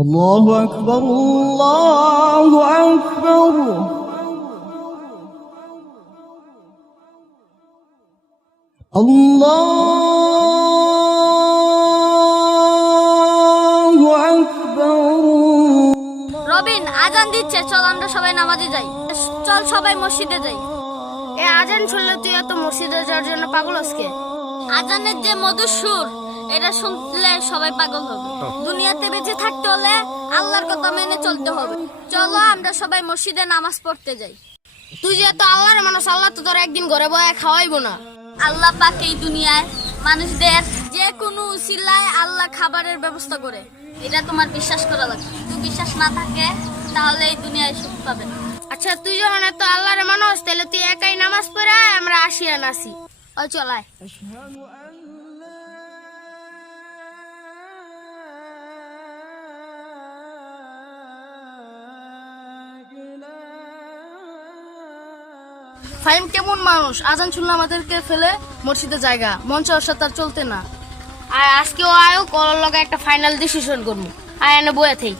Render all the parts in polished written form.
الله أكبر الله أكبر الله أكبر রবিন আজান দিচ্ছে, চল আমরা সবাই নামাজে যাই। চল সবাই মসজিদে যাই। এ আজান শুনলে তুই এত মসজিদে যাওয়ার জন্য পাগল আজকে? আজানের যে মধুর সুর, এটা শুনলে সবাই পাগল হবে। দুনিয়াতে বেঁচে থাকতে হলে আল্লাহর কথা মেনে চলতে হবে। চলো আমরা সবাই মসজিদে নামাজ পড়তে যাই। তুই যে এত আল্লাহর মানুষ, আল্লাহ তো তোর একদিন ঘরে বয়ে খাওয়াইবো না। আল্লাহ পাক এই দুনিয়ায় মানুষদের যে কোনো উসিলায় আল্লাহ খাবারের ব্যবস্থা করে, এটা তোমার বিশ্বাস করা লাগবে। যদি বিশ্বাস না থাকে তাহলে এই দুনিয়ায় সুখ পাবে না। আচ্ছা, তুই যখন এত আল্লাহর মানুষ, তাহলে তুই একাই নামাজ পড়ে আয়, আমরা আসিয়া নাসি। ও চলায়। ফাহিম কেমন মানুষ, আজান শুনলে আমাদেরকে ফেলে মসজিদে জায়গা, মন চাওয়ার তার চলতে না। আর আজকেও আয়ো, কলার লগে একটা ফাইনাল ডিসিশন করবো। আয় এনে বয়ে থেই।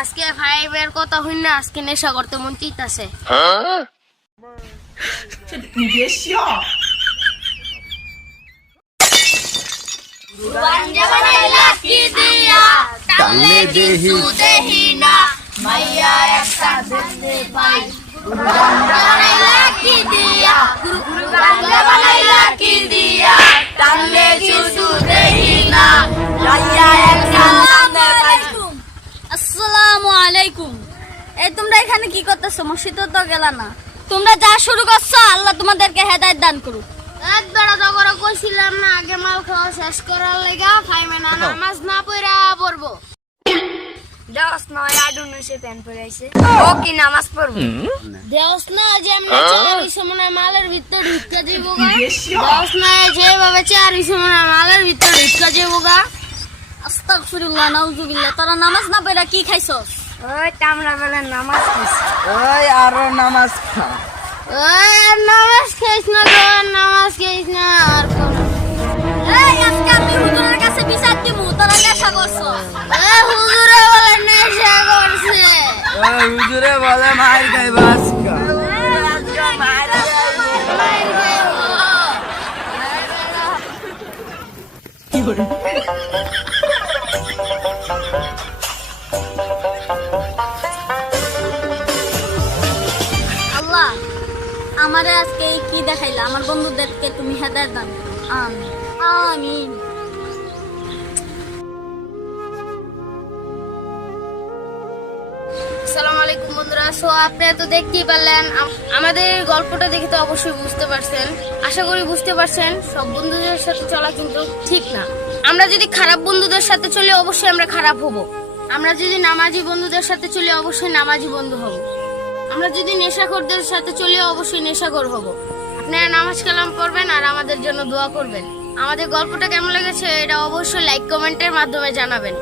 আজকে ফাইভের কথা হই না, আজকে নেশা করতে মন চাইতাছে। টানলে দেহি আসসালামু আলাইকুম। এই তোমরা এখানে কি করতেছো? মসজিদে তো গেলা না। তোমরা যা শুরু করছো, আল্লাহ তোমাদেরকে হেদায়েত দান করুক। একবার জগরে কইছিলাম না, আগে মাল খাওয়া শেষ করার লাগা ফাইমে না নামাজ না পড়া পড়বো। দেওস না আডুন সে প্যান পরে আইছে, ও কি নামাজ পড়বো? দেওস না যে এমনি চার সময় মালের ভিতর ঢুকা যাইবো গা। দেওস না যেভাবে চার সময় মালের ভিতর ঢুকা যাইবো গা। আস্তাগফিরুল্লাহ, নাউযুবিল্লাহ। তোরা নামাজ না পড়া কি খাইছস? ওই তামরা বেলা নামাজ খাইছি। ওই আরো নামাজ খা। ওই আর নামাজ খাইছ না গো, নামাজ খাইছ না আর কোন। এই আজকে আমি হুজুরের কাছে বিচার দিমু, তোরা নেশা করছস। হুজুরে বলে নেশা করছে। ওই হুজুরে বলে মার খাইবা আজকে। আল্লাহ আমারে আজকে এই কি দেখাইলা, আমার বন্ধুদেরকে তুমি হেদায়েত দান করো। আমিন আমিন। আসসালামু আলাইকুম বন্ধুরা। সো আপনারা তো দেখতেই পারলেন, আমাদের গল্পটা দেখে তো অবশ্যই বুঝতে পারছেন। আশা করি বুঝতে পারছেন সব বন্ধুদের সাথে চলা কিন্তু ঠিক না। আমরা যদি খারাপ বন্ধুদের সাথে চলি, অবশ্যই আমরা খারাপ হব। আমরা যদি নামাজি বন্ধুদের সাথে চলি, অবশ্যই নামাজি বন্ধু হব। আমরা যদি নেশাখোরদের সাথে চলি, অবশ্যই নেশাখোর হব। আপনারা নামাজ কালাম পড়বেন আর আমাদের জন্য দোয়া করবেন। আমাদের গল্পটা কেমন লেগেছে এটা অবশ্যই লাইক কমেন্টের মাধ্যমে জানাবেন।